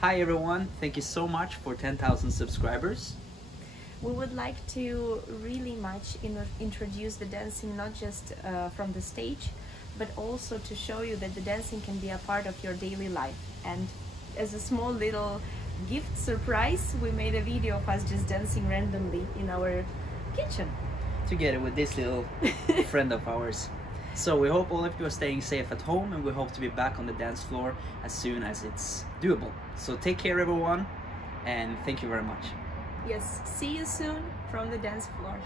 Hi everyone, thank you so much for 10,000 subscribers. We would like to really much introduce the dancing not just from the stage, but also to show you that the dancing can be a part of your daily life. And as a small little gift surprise, we made a video of us just dancing randomly in our kitchen. Together with this little friend of ours. So we hope all of you are staying safe at home, and we hope to be back on the dance floor as soon as it's doable. So take care everyone, and thank you very much. Yes, see you soon from the dance floor.